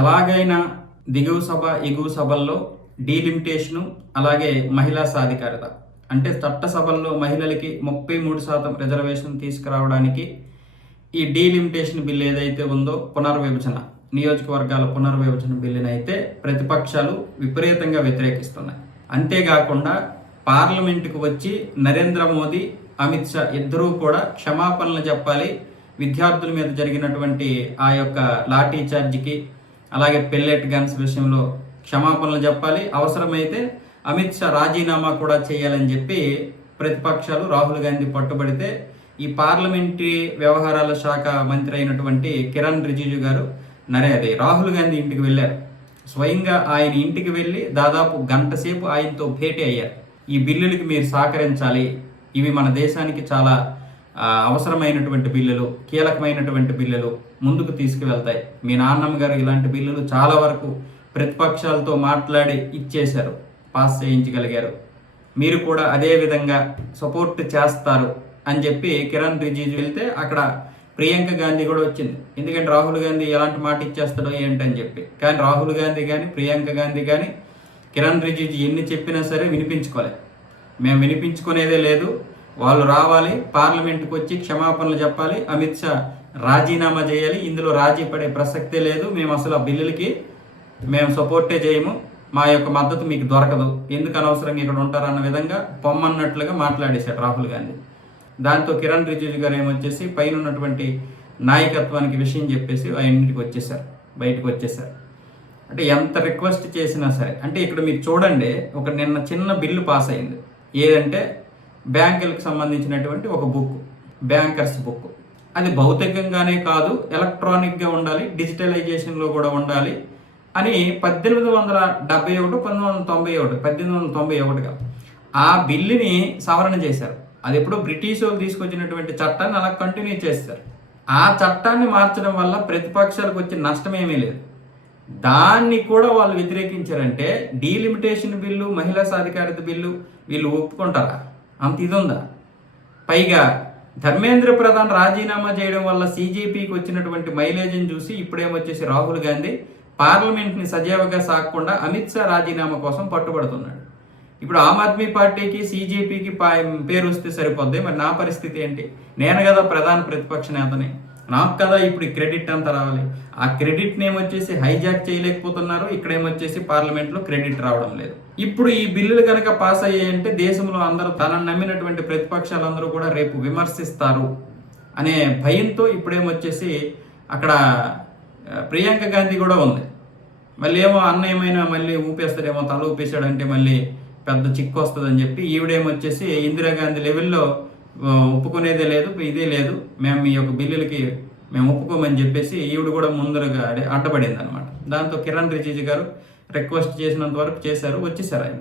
ఎలాగైనా దిగువ సభ ఎగువ సభల్లో డీలిమిటేషను అలాగే మహిళా సాధికారత అంటే చట్టసభల్లో మహిళలకి 33% రిజర్వేషన్ తీసుకురావడానికి ఈ డీలిమిటేషన్ బిల్ ఏదైతే ఉందో పునర్విభజన నియోజకవర్గాల పునర్విభజన బిల్లుని అయితే ప్రతిపక్షాలు విపరీతంగా వ్యతిరేకిస్తున్నాయి. అంతేకాకుండా పార్లమెంటుకు వచ్చి నరేంద్ర మోదీ అమిత్ షా ఇద్దరూ కూడా క్షమాపణలు చెప్పాలి, విద్యార్థుల మీద జరిగినటువంటి ఆ యొక్క లాఠీ చార్జ్కి అలాగే పెల్లెట్ గన్స్ విషయంలో క్షమాపణలు చెప్పాలి, అవసరమైతే అమిత్ షా రాజీనామా కూడా చేయాలని చెప్పి ప్రతిపక్షాలు రాహుల్ గాంధీ పట్టుబడితే ఈ పార్లమెంటరీ వ్యవహారాల శాఖ మంత్రి అయినటువంటి కిరణ్ రిజిజు గారు రాహుల్ గాంధీ ఇంటికి వెళ్ళారు. స్వయంగా ఆయన ఇంటికి వెళ్ళి దాదాపు గంట సేపు ఆయనతో భేటీ అయ్యారు. ఈ బిల్లులకి మీరు సహకరించాలి, ఇవి మన దేశానికి చాలా అవసరమైనటువంటి బిల్లులు, కీలకమైనటువంటి బిల్లులు, ముందుకు తీసుకువెళ్తాయి. మీ నాన్నమ్మ గారు ఇలాంటి బిల్లులు చాలా వరకు ప్రతిపక్షాలతో మాట్లాడి ఇచ్చేశారు, పాస్ చేయించగలిగారు. మీరు కూడా అదే విధంగా సపోర్ట్ చేస్తారు అని చెప్పి కిరణ్ రిజిజు వెళ్తే అక్కడ ప్రియాంక గాంధీ కూడా వచ్చింది. ఎందుకంటే రాహుల్ గాంధీ ఎలాంటి మాట ఇచ్చేస్తాడో ఏంటని చెప్పి. కానీ రాహుల్ గాంధీ కానీ ప్రియాంక గాంధీ కానీ కిరణ్ రిజిజు ఎన్ని చెప్పినా సరే వినిపించుకోలేదు. మేము వినిపించుకునేదే లేదు, వాళ్ళు రావాలి, పార్లమెంటుకు వచ్చి క్షమాపణలు చెప్పాలి, అమిత్ షా రాజీనామా చేయాలి, ఇందులో రాజీ పడే ప్రసక్తే లేదు, మేము అసలు ఆ బిల్లులకి మేము సపోర్టే చేయము, మా యొక్క మద్దతు మీకు దొరకదు, ఎందుకు అనవసరంగా ఇక్కడ ఉంటారన్న విధంగా పొమ్మన్నట్లుగా మాట్లాడేశాడు రాహుల్ గాంధీ. దాంతో కిరణ్ రిజిజు గారు ఏమొచ్చేసి పైన ఉన్నటువంటి నాయకత్వానికి విషయం చెప్పేసి ఆయన్నింటికి బయటకు వచ్చేసారు. అంటే ఎంత రిక్వెస్ట్ చేసినా సరే, అంటే ఇక్కడ మీరు చూడండి, ఒక నిన్న చిన్న బిల్లు పాస్ అయింది. ఏదంటే బ్యాంకులకు సంబంధించినటువంటి ఒక బుక్, బ్యాంకర్స్ బుక్. అది భౌతికంగానే కాదు, ఎలక్ట్రానిక్గా ఉండాలి, డిజిటలైజేషన్లో కూడా ఉండాలి అని 1891 ఆ బిల్లుని సవరణ చేశారు. అది ఎప్పుడో బ్రిటిష్ వాళ్ళు తీసుకొచ్చినటువంటి చట్టాన్ని అలా కంటిన్యూ చేస్తారు. ఆ చట్టాన్ని మార్చడం వల్ల ప్రతిపక్షాలకు వచ్చిన నష్టం ఏమీ లేదు. దాన్ని కూడా వాళ్ళు వ్యతిరేకించారంటే డీలిమిటేషన్ బిల్లు, మహిళా సాధికారత బిల్లు వీళ్ళు ఒప్పుకుంటారా? అంత ఇది ఉందా? పైగా ధర్మేంద్ర ప్రధాన్ రాజీనామా చేయడం వల్ల సీజేపీకి వచ్చినటువంటి మైలేజ్ని చూసి ఇప్పుడేమొచ్చేసి రాహుల్ గాంధీ పార్లమెంట్ని సజావుగా సాగకుండా అమిత్ షా రాజీనామా కోసం పట్టుబడుతున్నాడు. ఇప్పుడు ఆమ్ ఆద్మీ పార్టీకి సీజేపీకి పేరు వస్తే సరిపోద్ది, మరి నా పరిస్థితి ఏంటి? నేను కదా ప్రధాన ప్రతిపక్ష నేతని, నాకు కదా ఇప్పుడు ఈ క్రెడిట్ అంతా రావాలి. ఆ క్రెడిట్ని ఏమొచ్చేసి హైజాక్ చేయలేకపోతున్నారు, ఇక్కడేమొచ్చేసి పార్లమెంట్లో క్రెడిట్ రావడం లేదు. ఇప్పుడు ఈ బిల్లులు కనుక పాస్ అయ్యాయంటే దేశంలో అందరూ తనను నమ్మినటువంటి ప్రతిపక్షాలందరూ కూడా రేపు విమర్శిస్తారు అనే భయంతో ఇప్పుడేమొచ్చేసి అక్కడ ప్రియాంక గాంధీ కూడా ఉంది. మళ్ళీ ఏమో అన్న ఏమైనా మళ్ళీ ఊపేస్తాడేమో, తల ఊపేశాడంటే మళ్ళీ పెద్ద చిక్కు వస్తుందని చెప్పి ఈవిడేమొచ్చేసి ఇందిరాగాంధీ లెవెల్లో ఒప్పుకునేదే లేదు, ఇదే లేదు, మేము ఈ యొక్క బిల్లులకి మేము ఒప్పుకోమని చెప్పేసి ఈవిడ కూడా ముందరగా అడ్డపడింది అనమాట. దాంతో కిరణ్ రిజిజు గారు రిక్వెస్ట్ చేసినంత వరకు చేశారు, వచ్చేసారు ఆయన.